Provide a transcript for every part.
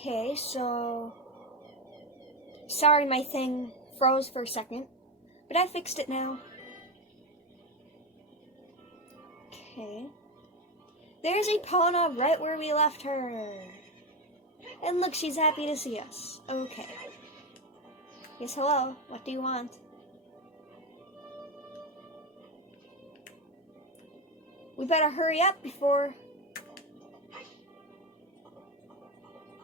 Okay, so... Sorry, my thing froze for a second, but I fixed it now. Okay. There's Epona right where we left her. And look, she's happy to see us. Okay. Yes, hello. What do you want? We better hurry up before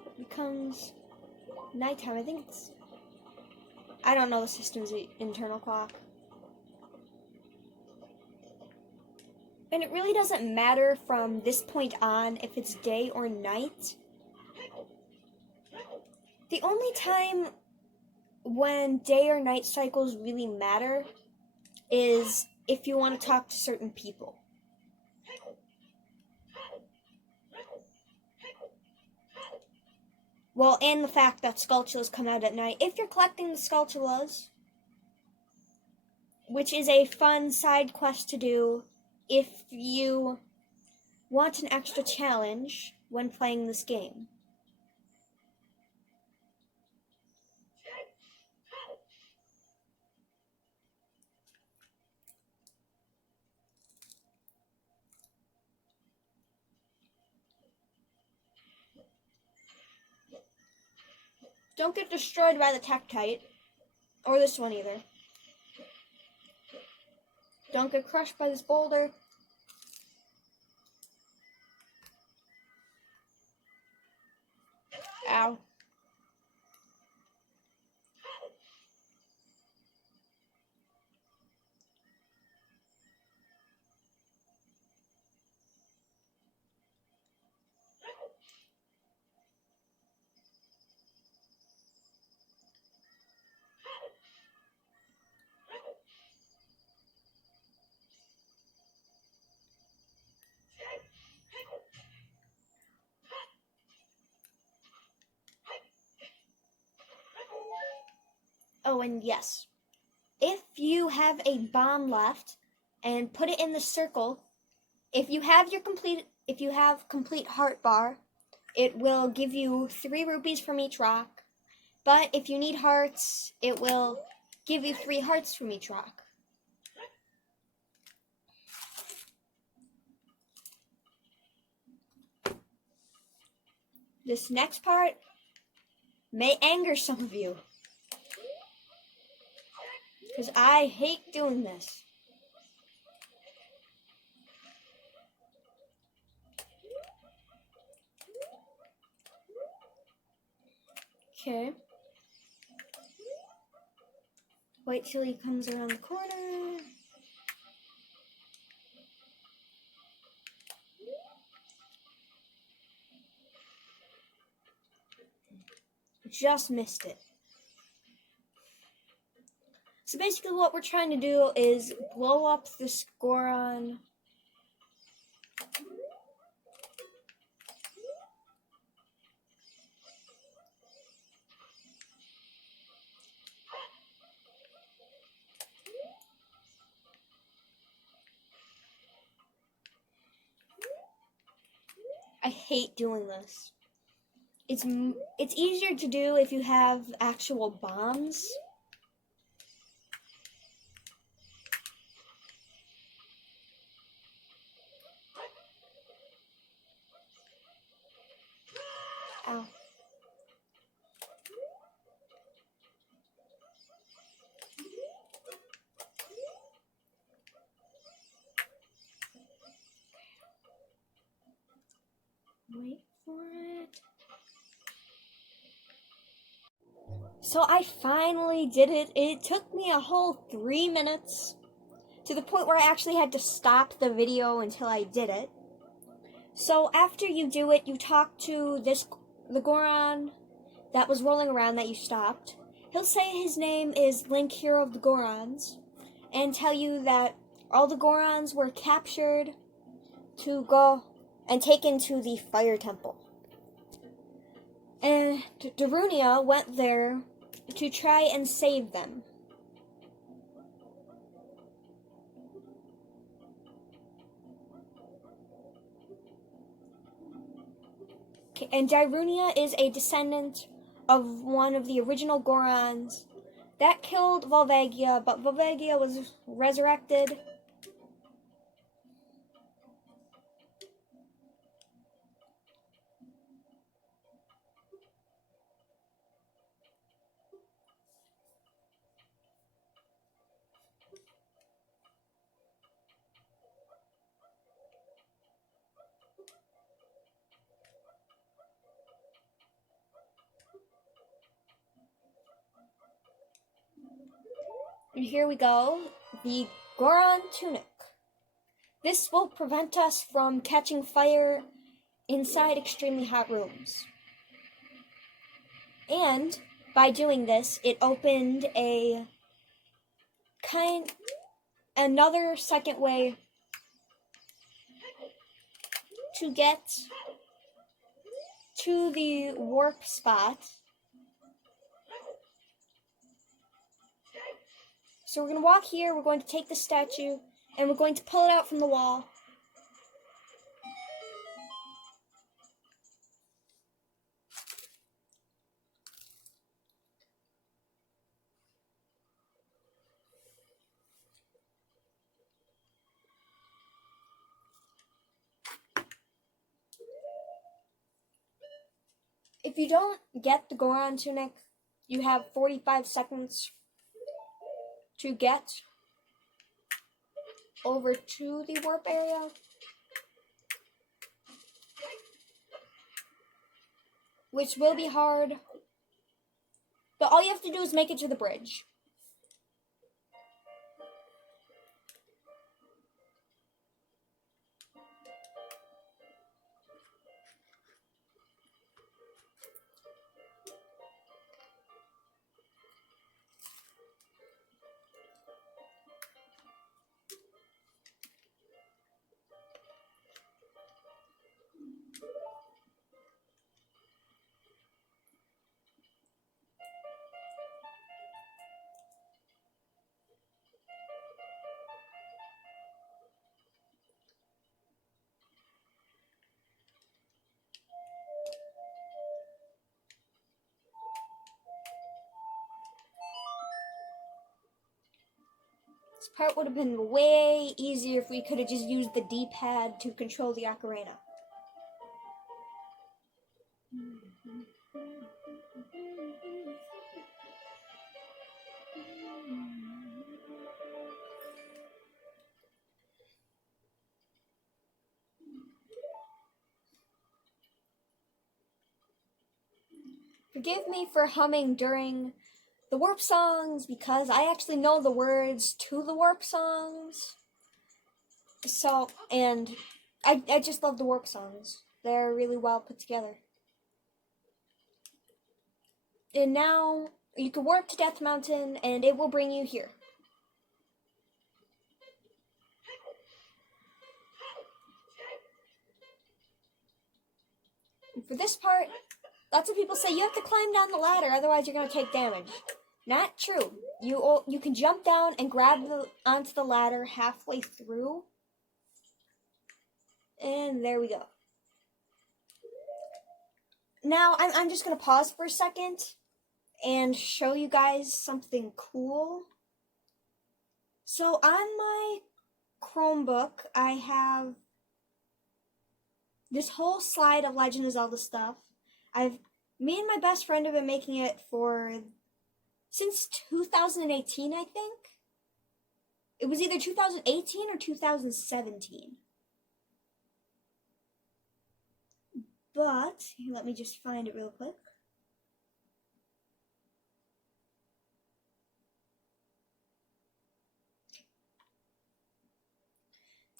it becomes nighttime. I think it's... I don't know the system's internal clock. And it really doesn't matter from this point on if it's day or night. The only time when day or night cycles really matter is if you want to talk to certain people. Well, and the fact that Skulltulas come out at night. If you're collecting the Skulltulas, which is a fun side quest to do if you want an extra challenge when playing this game. Don't get destroyed by the Tektite, or this one either. Don't get crushed by this boulder. Ow. Oh, and yes, if you have a bomb left and put it in the circle, if you have complete heart bar, it will give you 3 rupees from each rock. But if you need hearts, it will give you 3 hearts from each rock. This next part may anger some of you, because I hate doing this. Okay. Wait till he comes around the corner. Just missed it. So basically what we're trying to do is blow up this Goron. I hate doing this. It's easier to do if you have actual bombs. Ow. Wait for it. So I finally did it. It took me a whole 3 minutes, to the point where I actually had to stop the video until I did it. So after you do it, you talk to the Goron that was rolling around that you stopped. He'll say his name is Link, Hero of the Gorons, and tell you that all the Gorons were captured to go and taken to the Fire Temple. And Darunia went there to try and save them. And Darunia is a descendant of one of the original Gorons that killed Volvagia, but Volvagia was resurrected. And here we go, the Goron Tunic. This will prevent us from catching fire inside extremely hot rooms. And by doing this, it opened another second way to get to the warp spot. So we're going to walk here, we're going to take the statue, and we're going to pull it out from the wall. If you don't get the Goron Tunic, you have 45 seconds to get over to the warp area. Which will be hard. But all you have to do is make it to the bridge. This part would have been way easier if we could have just used the D-pad to control the ocarina. Forgive me for humming during the warp songs because I actually know the words to the warp songs. So, and I just love the warp songs. They're really well put together. And now you can warp to Death Mountain and it will bring you here. And for this part, lots of people say you have to climb down the ladder, otherwise you're going to take damage. Not true. You can jump down and grab onto the ladder halfway through. And there we go. Now, I'm just going to pause for a second and show you guys something cool. So on my Chromebook, I have this whole slide of Legend of Zelda stuff. Me and my best friend have been making it since 2018, I think. It was either 2018 or 2017. But, let me just find it real quick.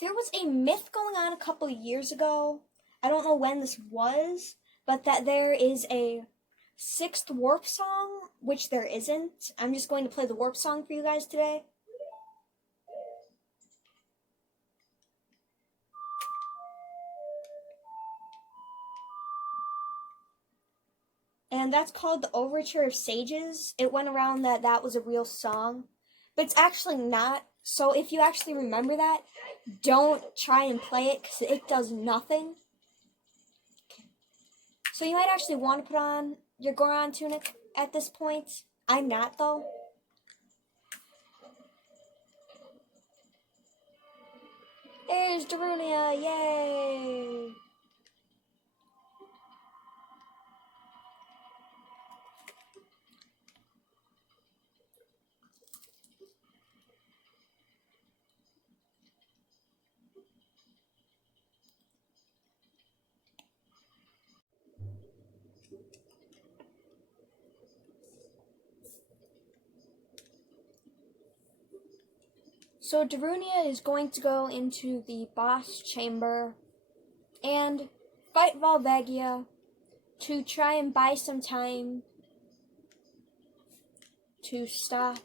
There was a myth going on a couple of years ago. I don't know when this was, but that there is a 6th warp song, which there isn't. I'm just going to play the warp song for you guys today. And that's called the Overture of Sages. It went around that was a real song, but it's actually not. So if you actually remember that, don't try and play it because it does nothing. So you might actually want to put on your Goron tunic at this point. I'm not, though. There's Darunia, yay! So Darunia is going to go into the boss chamber and fight Volvagia to try and buy some time to stop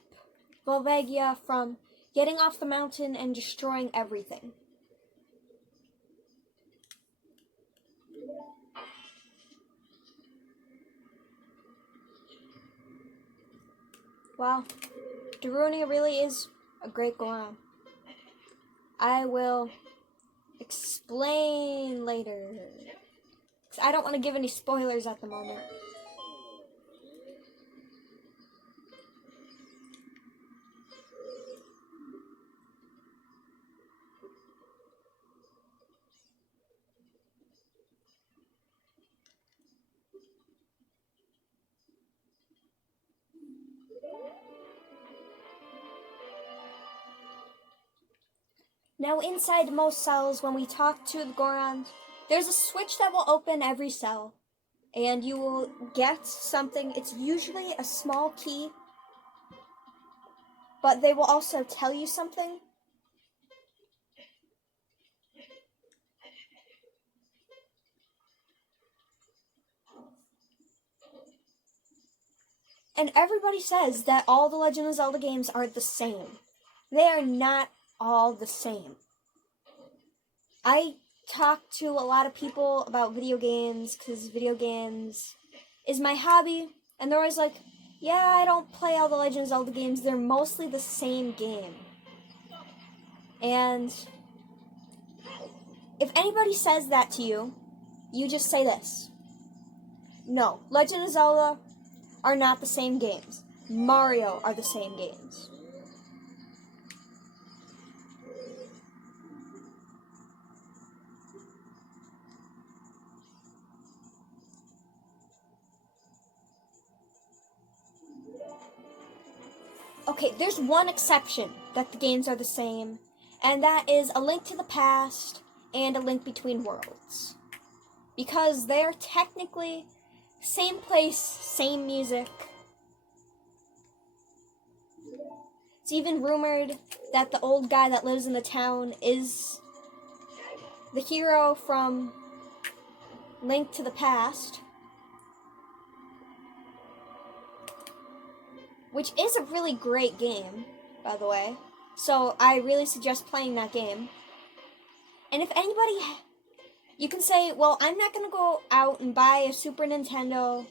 Volvagia from getting off the mountain and destroying everything. Wow, Darunia really is a great Goron. I will explain later, 'cause I don't want to give any spoilers at the moment. Now inside most cells, when we talk to the Gorons, there's a switch that will open every cell. And you will get something, it's usually a small key, but they will also tell you something. And everybody says that all the Legend of Zelda games are the same. They are not all the same. I talk to a lot of people about video games, because video games is my hobby, and they're always like, yeah, I don't play all the Legend of Zelda games, they're mostly the same game. And if anybody says that to you, you just say this. No, Legend of Zelda are not the same games. Mario are the same games. Okay, there's one exception that the games are the same, and that is A Link to the Past and A Link Between Worlds. Because they're technically same place, same music. It's even rumored that the old guy that lives in the town is the hero from Link to the Past, which is a really great game, by the way. So I really suggest playing that game. And if anybody, you can say, well, I'm not going to go out and buy a Super Nintendo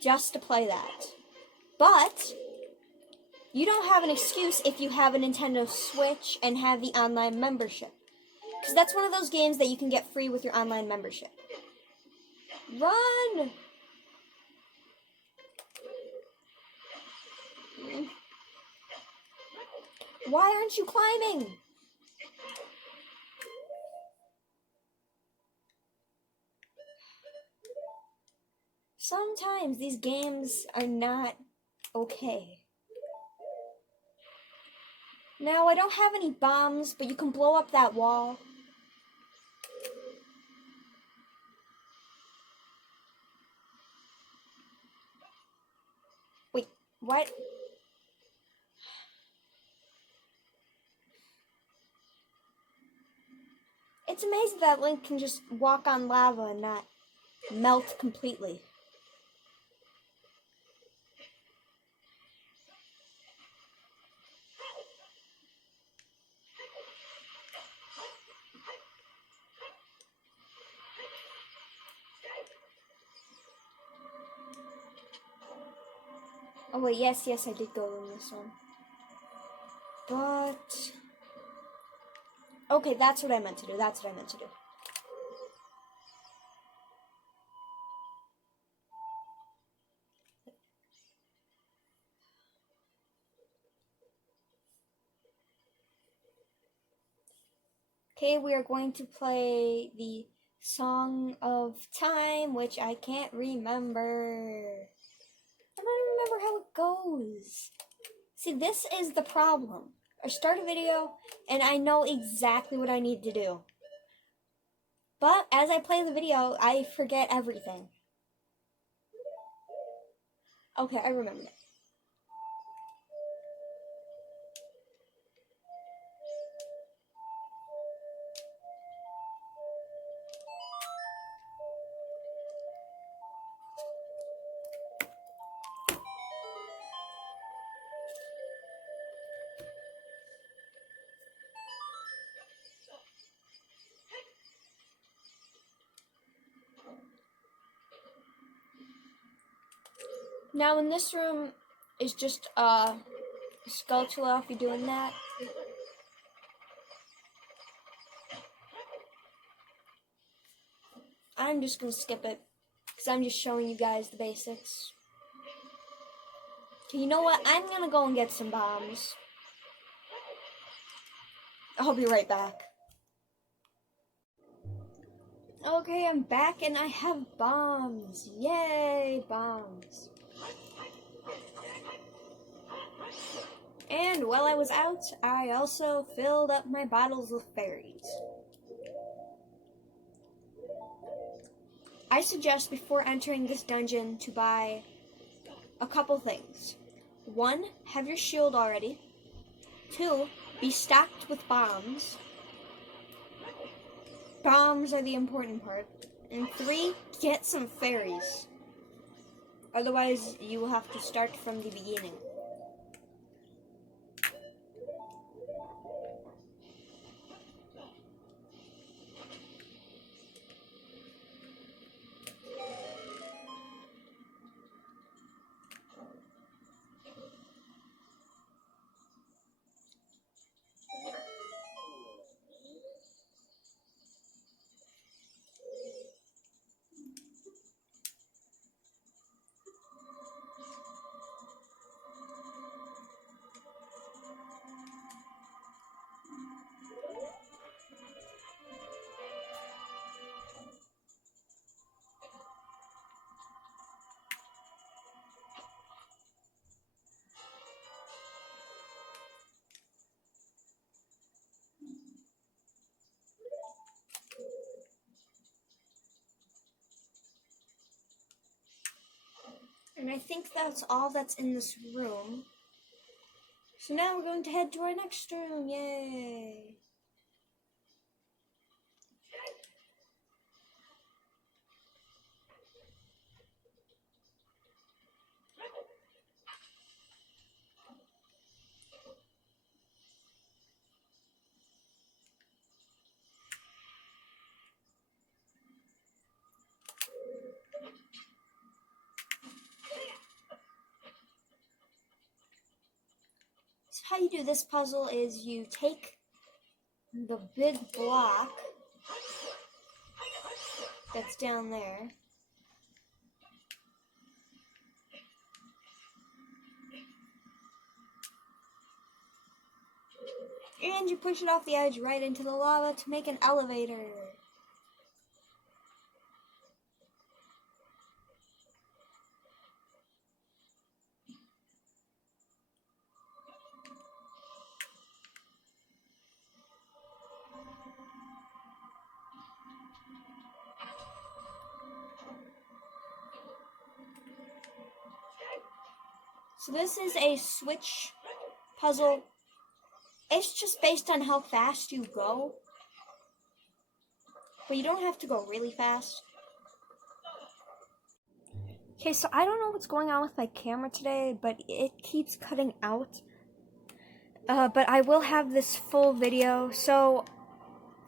just to play that. But you don't have an excuse if you have a Nintendo Switch and have the online membership. Because that's one of those games that you can get free with your online membership. Run! Why aren't you climbing? Sometimes these games are not okay. Now, I don't have any bombs, but you can blow up that wall. Wait, what? It's amazing that Link can just walk on lava and not melt completely. Oh wait, yes, I did go in this one. But okay, that's what I meant to do. Okay, we are going to play the Song of Time, which I can't remember. I don't remember how it goes. See, this is the problem. I start a video, and I know exactly what I need to do. But as I play the video, I forget everything. Okay, I remember it. Now in this room is just a Skulltula if you're doing that. I'm just gonna skip it because I'm just showing you guys the basics. Okay, you know what? I'm gonna go and get some bombs. I'll be right back. Okay, I'm back and I have bombs. Yay, bombs. And while I was out, I also filled up my bottles with fairies. I suggest before entering this dungeon to buy a couple things. 1, have your shield already. 2, be stocked with bombs. Bombs are the important part. And 3, get some fairies. Otherwise, you will have to start from the beginning. And I think that's all that's in this room. So now we're going to head to our next room. Yay! So how you do this puzzle is you take the big block that's down there. And you push it off the edge right into the lava to make an elevator. So this is a switch puzzle. It's just based on how fast you go. But you don't have to go really fast. Okay, so I don't know what's going on with my camera today, but it keeps cutting out. But I will have this full video. So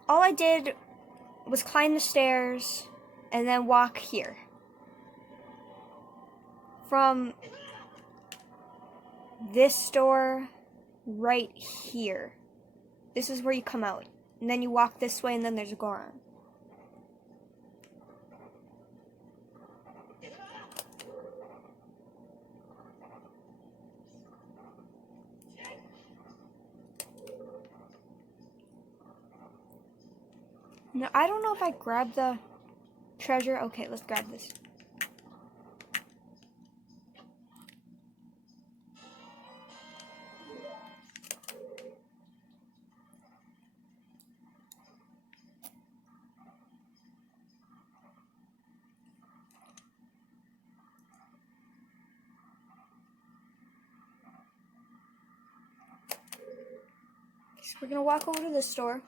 all I did was climb the stairs and then walk here. From this door right here. This is where you come out. And then you walk this way and then there's a Goron. No, I don't know if I grabbed the treasure. Okay, let's grab this. So we're gonna walk over to the store.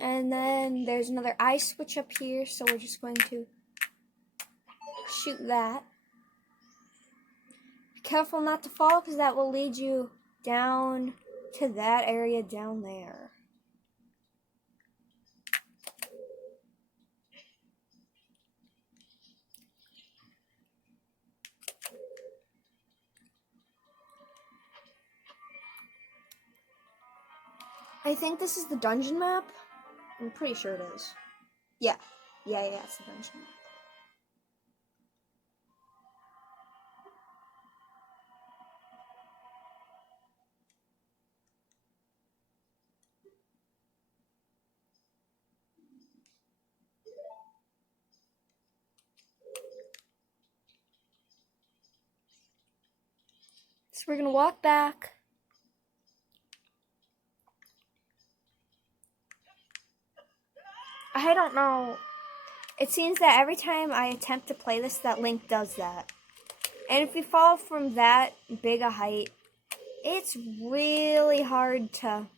And then there's another eye switch up here, so we're just going to shoot that. Be careful not to fall, because that will lead you down to that area down there. I think this is the dungeon map. I'm pretty sure it is. Yeah, it's the dungeon map. So we're gonna walk back. I don't know. It seems that every time I attempt to play this, that Link does that. And if we fall from that big a height, it's really hard to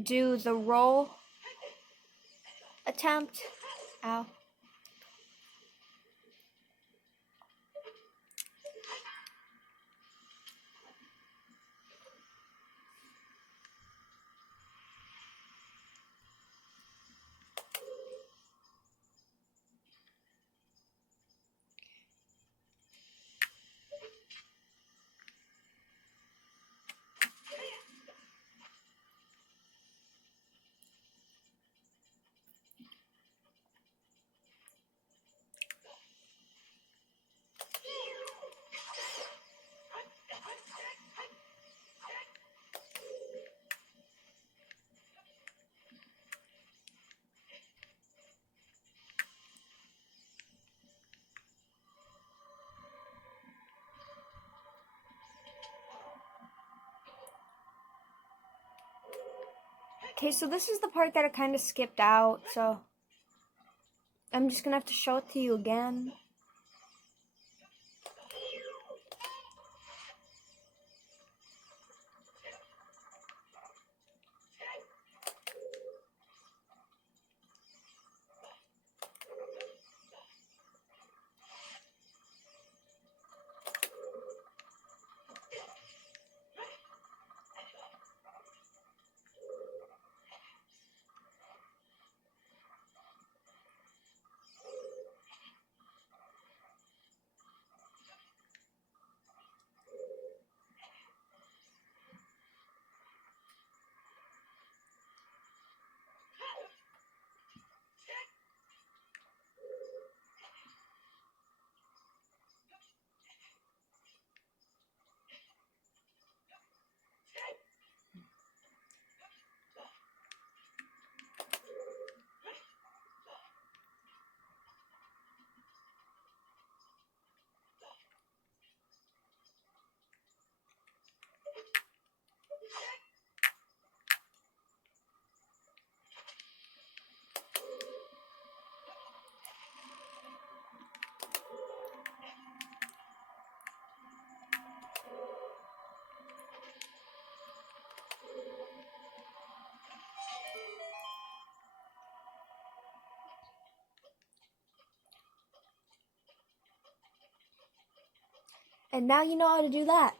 do the roll attempt. Ow. Okay, so this is the part that I kind of skipped out, so I'm just gonna have to show it to you again. And now you know how to do that.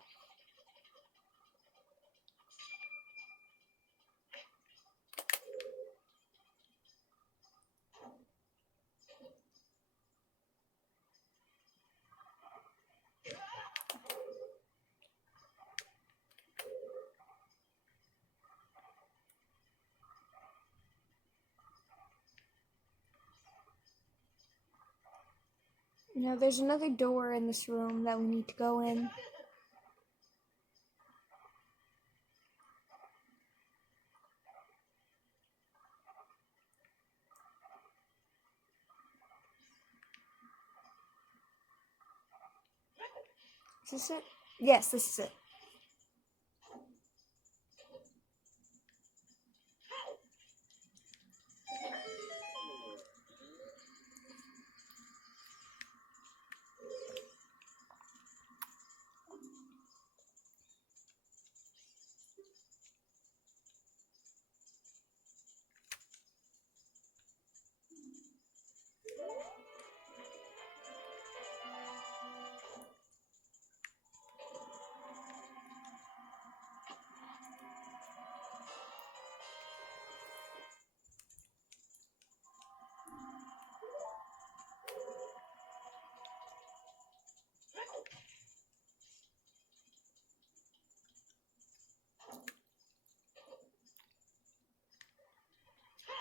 Now there's another door in this room that we need to go in. Is this it? Yes, this is it.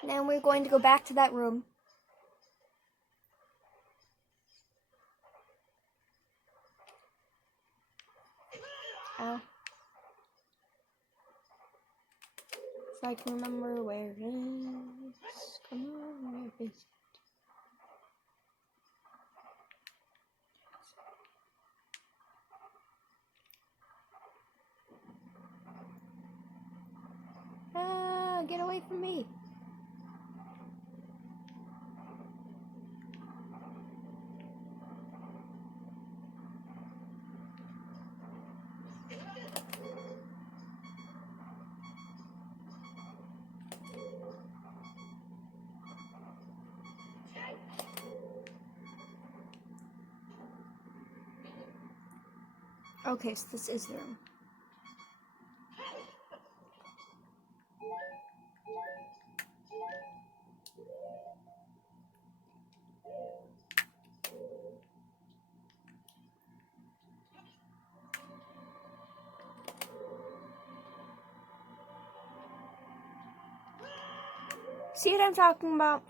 Now we're going to go back to that room. Ow. If I can remember where it is. Come on, where is it? Ah, get away from me. Okay, so this is the room. See what I'm talking about?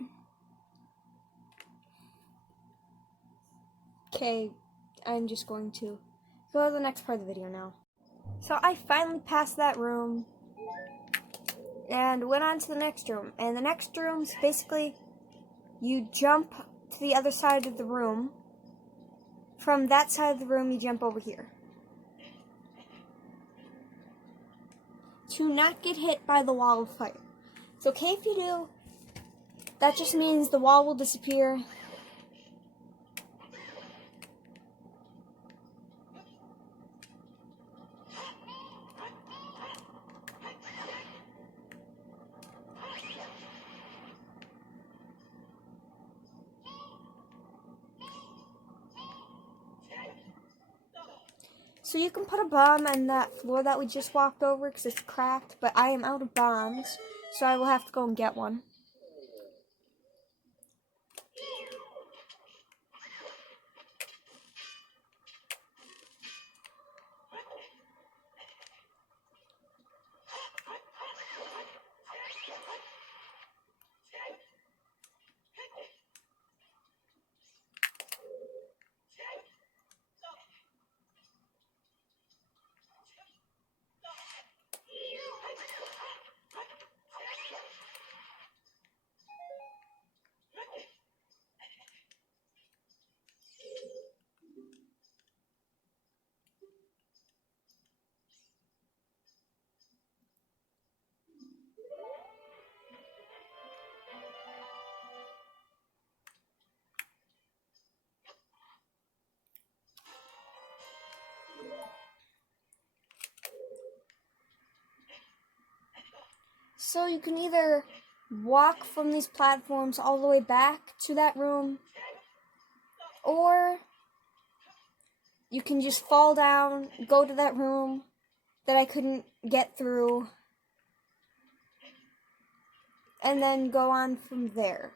Okay, I'm just going to go to the next part of the video now. So I finally passed that room and went on to the next room. And the next room's basically you jump to the other side of the room. From that side of the room, you jump over here. To not get hit by the wall of fire. It's okay if you do. That just means the wall will disappear. So you can put a bomb on that floor that we just walked over because it's cracked, but I am out of bombs, so I will have to go and get one. So you can either walk from these platforms all the way back to that room, or you can just fall down, go to that room that I couldn't get through, and then go on from there.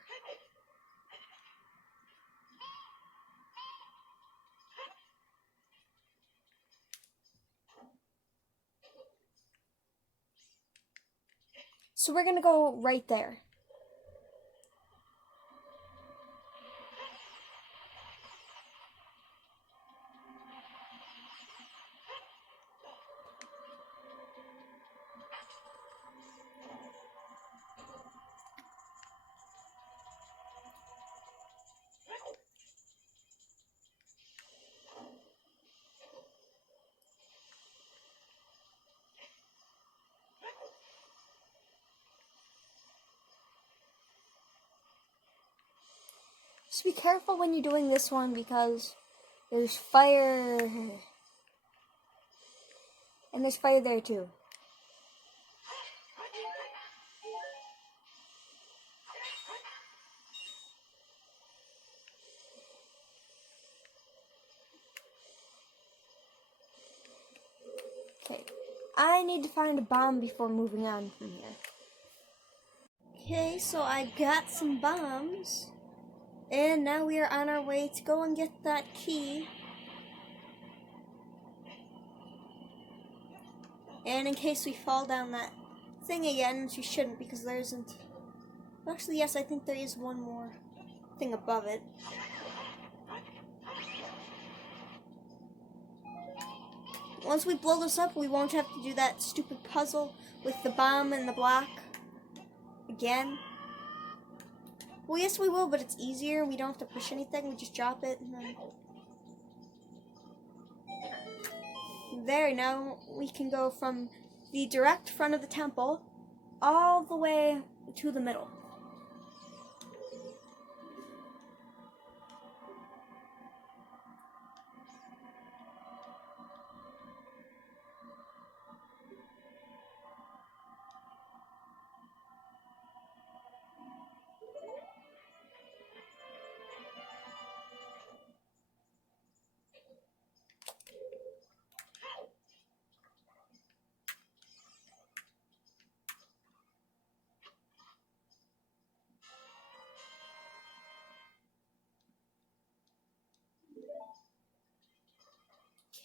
So we're gonna go right there. Just be careful when you're doing this one because there's fire. And there's fire there too. Okay, I need to find a bomb before moving on from here. Okay, so I got some bombs. And now we are on our way to go and get that key. And in case we fall down that thing again, which we shouldn't because there isn't... Actually, yes, I think there is one more thing above it. Once we blow this up, we won't have to do that stupid puzzle with the bomb and the block again. Well, yes, we will, but it's easier. We don't have to push anything. We just drop it and then... There, now we can go from the direct front of the temple all the way to the middle.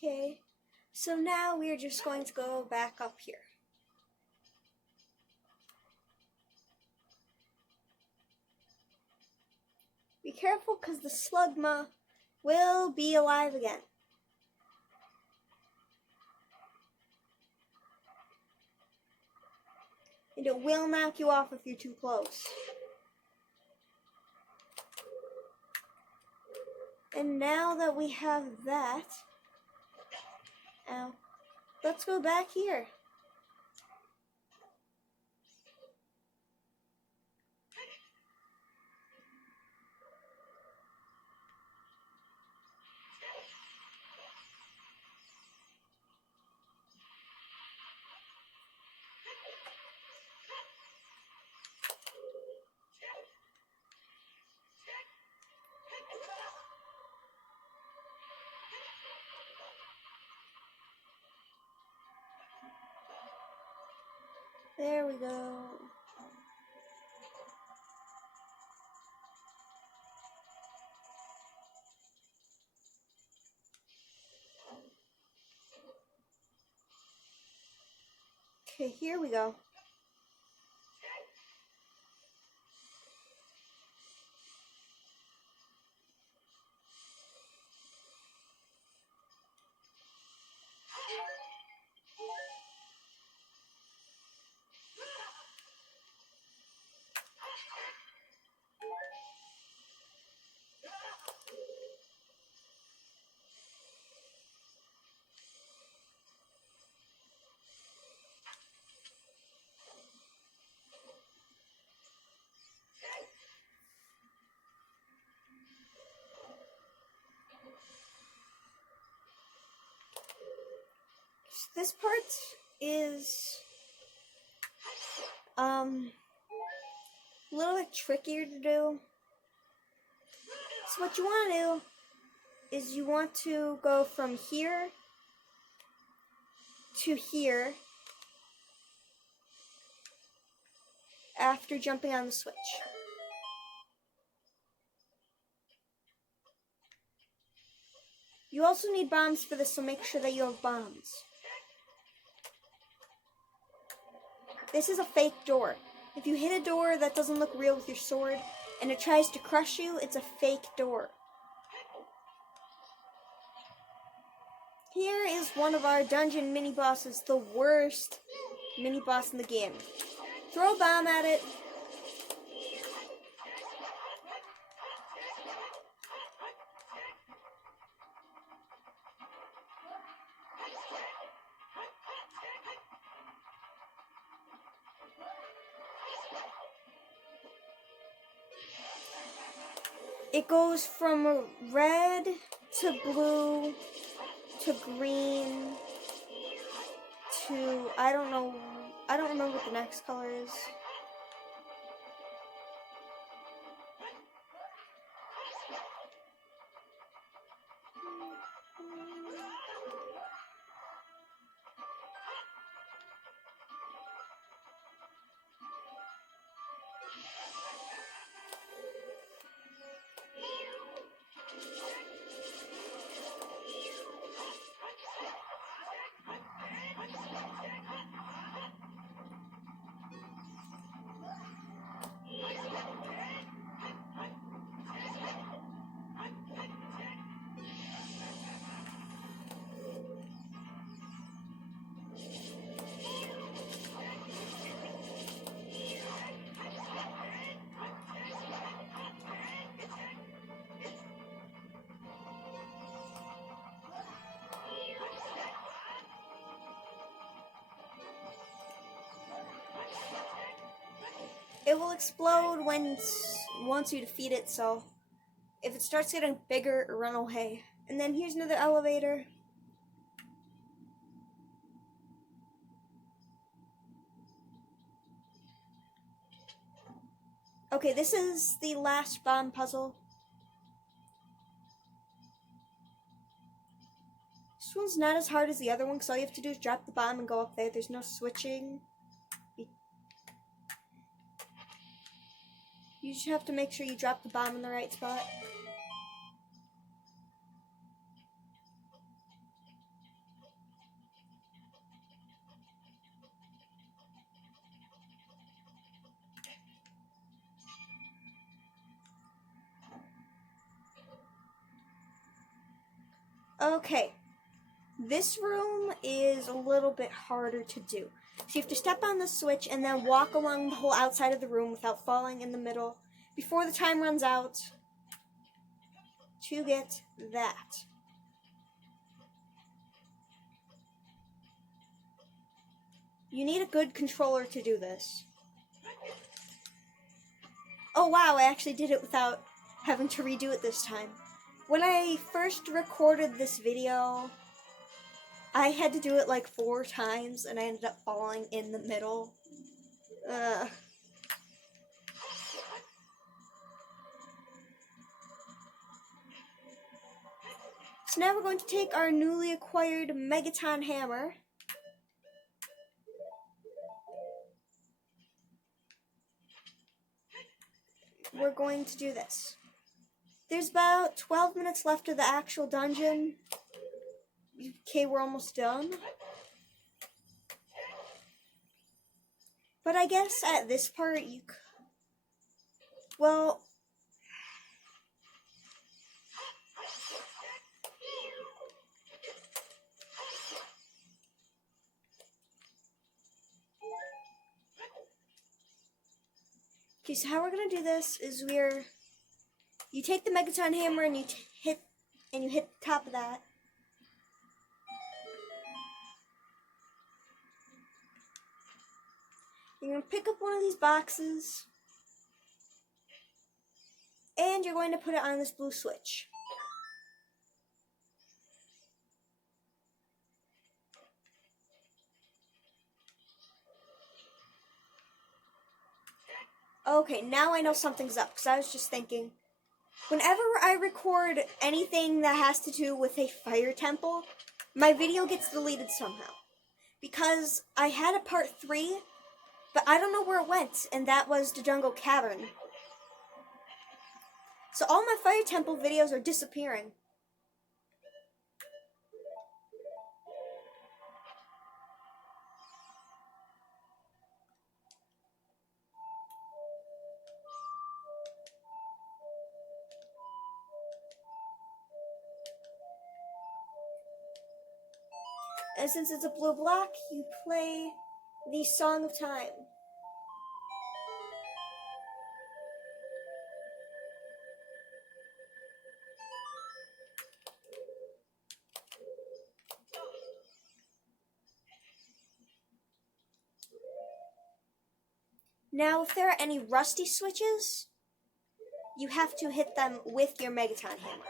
Okay, so now we are just going to go back up here. Be careful because the slugma will be alive again. And it will knock you off if you're too close. And now that we have that, let's go back here. There we go. Okay, here we go. This part is a little bit trickier to do. So what you want to do is you want to go from here to here after jumping on the switch. You also need bombs for this, so make sure that you have bombs. This is a fake door. If you hit a door that doesn't look real with your sword and it tries to crush you, it's a fake door. Here is one of our dungeon mini-bosses, the worst mini-boss in the game. Throw a bomb at it. It goes from red to blue to green to, I don't know, I don't remember what the next color is. It will explode once you defeat it, so if it starts getting bigger, run away. And then here's another elevator. Okay, this is the last bomb puzzle. This one's not as hard as the other one, because all you have to do is drop the bomb and go up there. There's no switching. You just have to make sure you drop the bomb in the right spot. Okay, this room is a little bit harder to do. So you have to step on the switch and then walk along the whole outside of the room without falling in the middle before the time runs out to get that. You need a good controller to do this. Oh wow, I actually did it without having to redo it this time. When I first recorded this video, I had to do it like 4 times and I ended up falling in the middle. So now we're going to take our newly acquired Megaton hammer. We're going to do this. There's about 12 minutes left of the actual dungeon. Okay, we're almost done. But I guess at this part well, okay, so how we're gonna do this is you take the Megaton hammer and you hit the top of that. You're gonna pick up one of these boxes and you're going to put it on this blue switch. Okay, now I know something's up, because I was just thinking, whenever I record anything that has to do with a fire temple, my video gets deleted somehow. Because I had a part 3, but I don't know where it went, and that was the Jungle Cavern. So all my fire temple videos are disappearing. And since it's a blue block, you play the Song of Time. Now, if there are any rusty switches, you have to hit them with your Megaton hammer.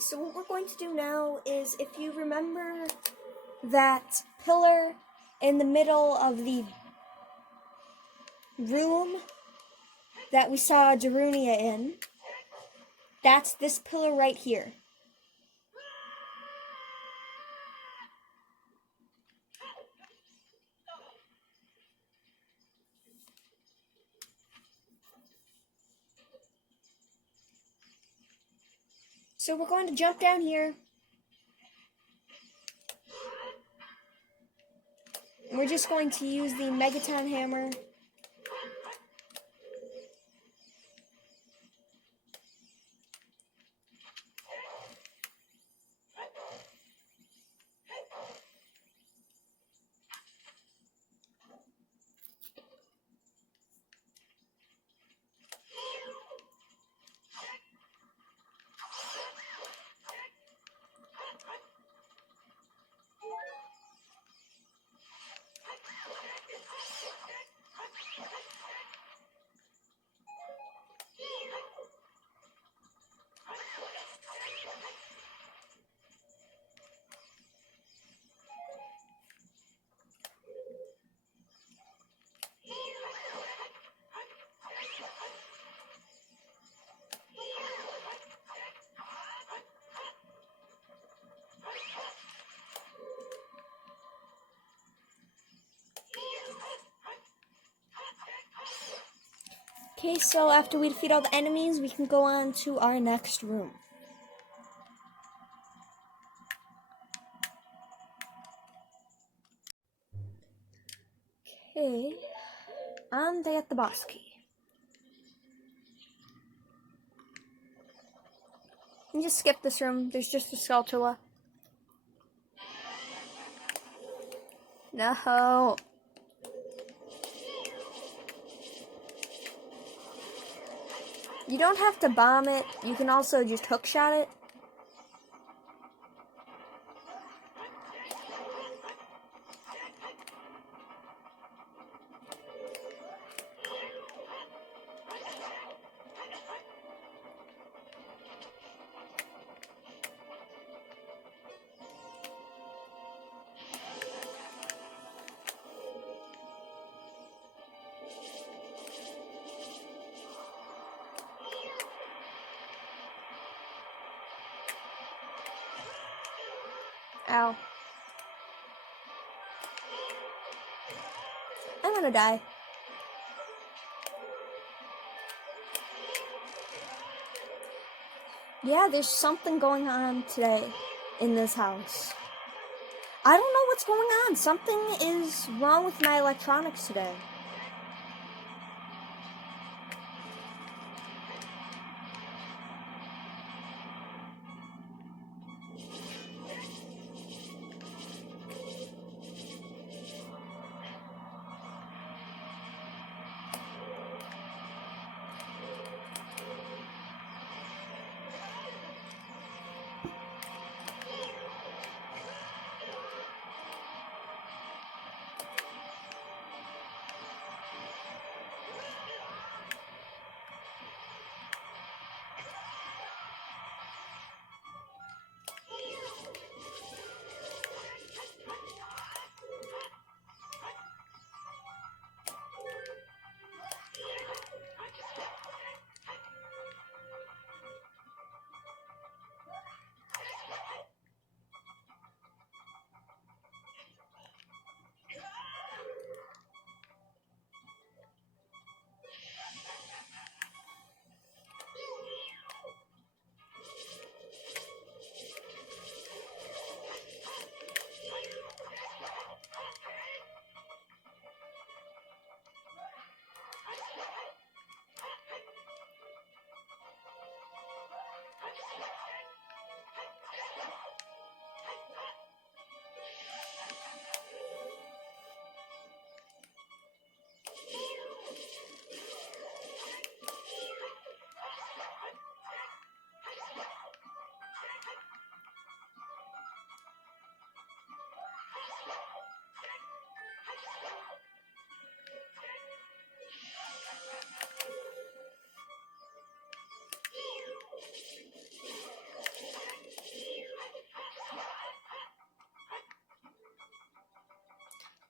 So what we're going to do now is, if you remember that pillar in the middle of the room that we saw Darunia in, that's this pillar right here. So we're going to jump down here. We're just going to use the Megaton hammer. Okay, so after we defeat all the enemies, we can go on to our next room. Okay, and I got the boss key. You just skip this room, there's just a Skulltula. No. You don't have to bomb it, you can also just hookshot it. Ow. I'm gonna die. Yeah, there's something going on today in this house. I don't know what's going on. Something is wrong with my electronics today.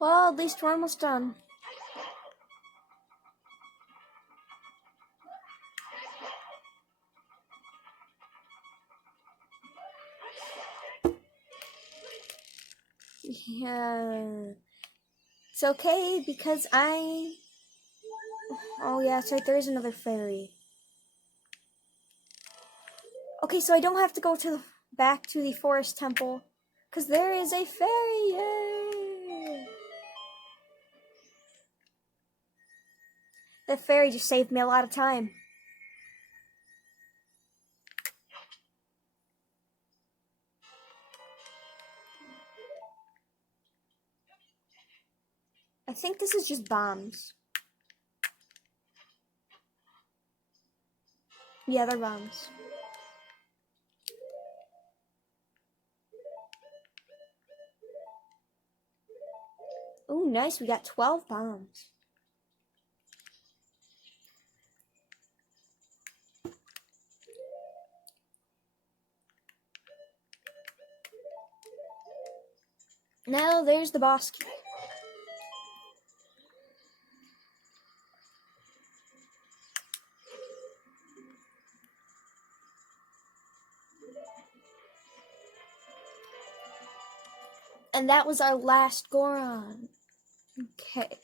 Well, at least we're almost done. Yeah. It's okay because oh yeah, so there is another fairy. Okay, so I don't have to go back to the forest temple because there is a fairy. Yay! The fairy just saved me a lot of time. I think this is just bombs. Yeah, they're bombs. Ooh, nice. We got 12 bombs. Now there's the boss key. And that was our last Goron. Okay.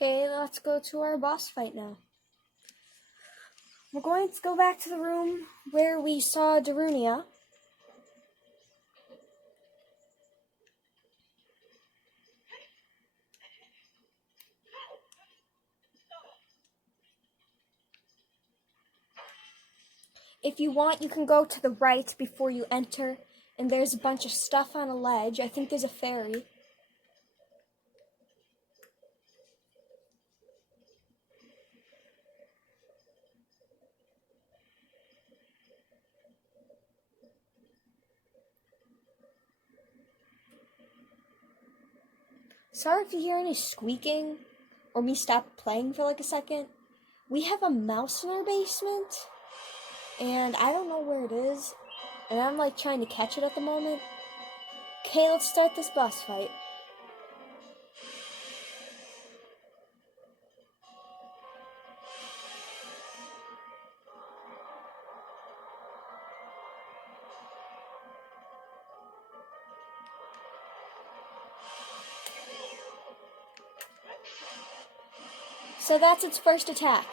Okay, let's go to our boss fight now. We're going to go back to the room where we saw Darunia. If you want, you can go to the right before you enter, and there's a bunch of stuff on a ledge. I think there's a fairy. Sorry if you hear any squeaking or me stop playing for like a second. We have a mouse in our basement, and I don't know where it is, and I'm like trying to catch it at the moment. Okay, let's start this boss fight. So that's its first attack.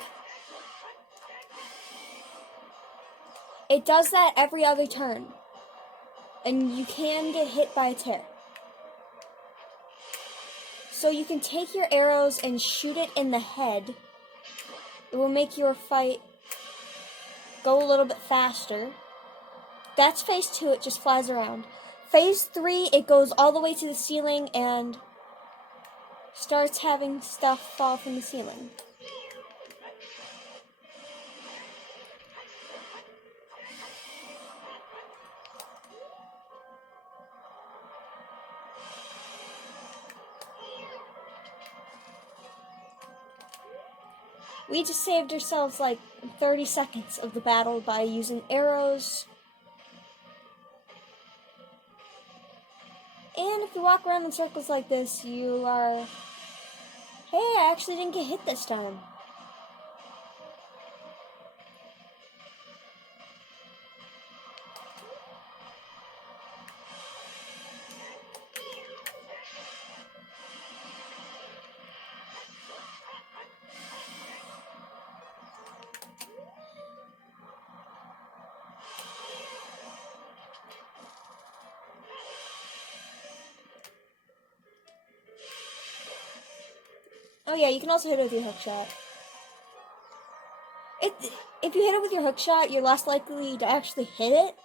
It does that every other turn, and you can get hit by a tear. So you can take your arrows and shoot it in the head. It will make your fight go a little bit faster. That's phase 2, it just flies around. Phase 3, it goes all the way to the ceiling and starts having stuff fall from the ceiling. We just saved ourselves like 30 seconds of the battle by using arrows. And if you walk around in circles like this, you are... Hey, I actually didn't get hit this time. Oh yeah, you can also hit it with your hook shot. If you hit it with your hook shot, you're less likely to actually hit it.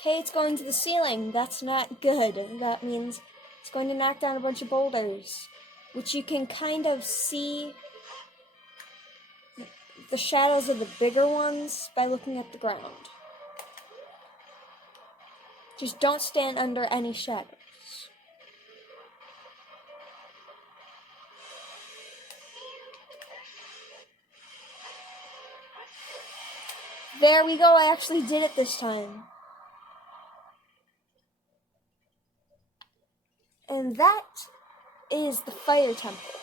Okay, it's going to the ceiling. That's not good. That means it's going to knock down a bunch of boulders, which you can kind of see the shadows of the bigger ones by looking at the ground. Just don't stand under any shadows. There we go, I actually did it this time. And that is the fire temple.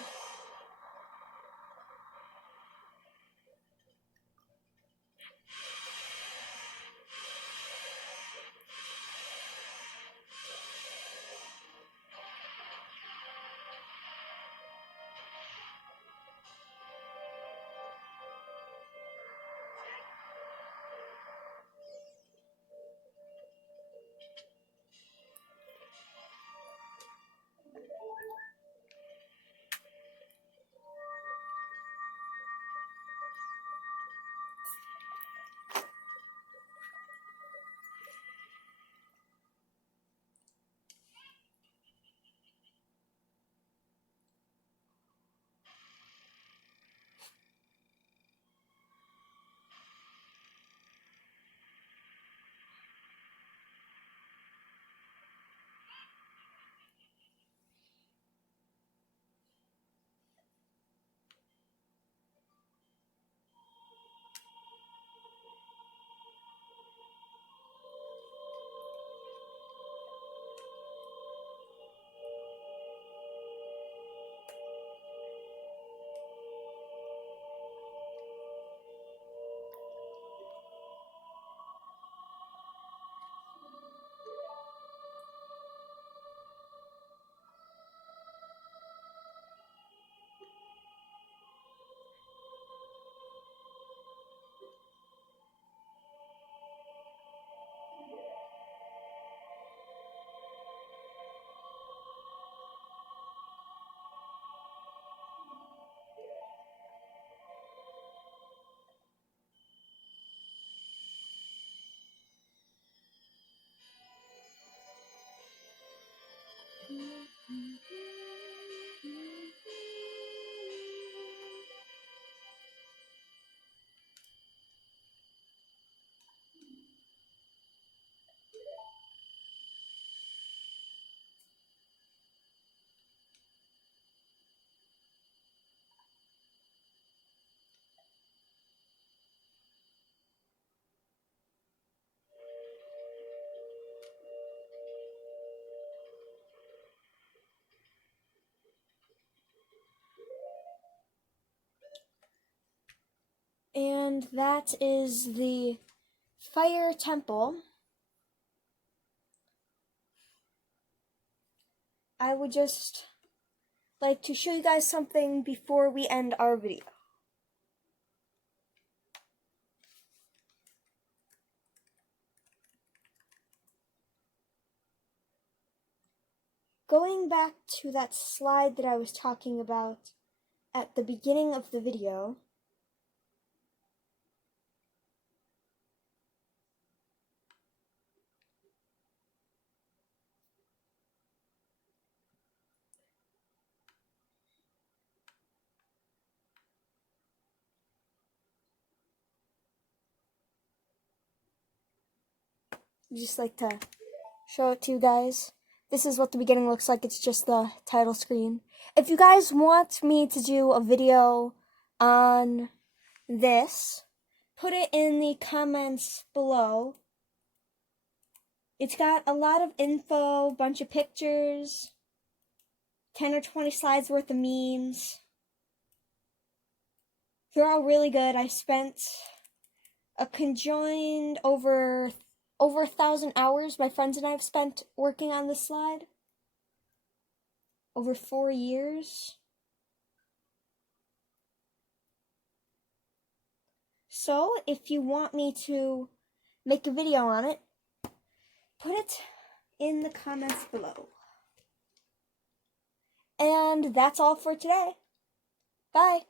And that is the fire temple. I would just like to show you guys something before we end our video. Going back to that slide that I was talking about at the beginning of the video, I'd just like to show it to you guys. This is what the beginning looks like. It's just the title screen. If you guys want me to do a video on this, put it in the comments below. It's got a lot of info, bunch of pictures, 10 or 20 slides worth of memes. They're all really good. I spent a conjoined over 1,000 hours my friends and I have spent working on this slide. over 4 years. So, if you want me to make a video on it, put it in the comments below. And that's all for today. Bye.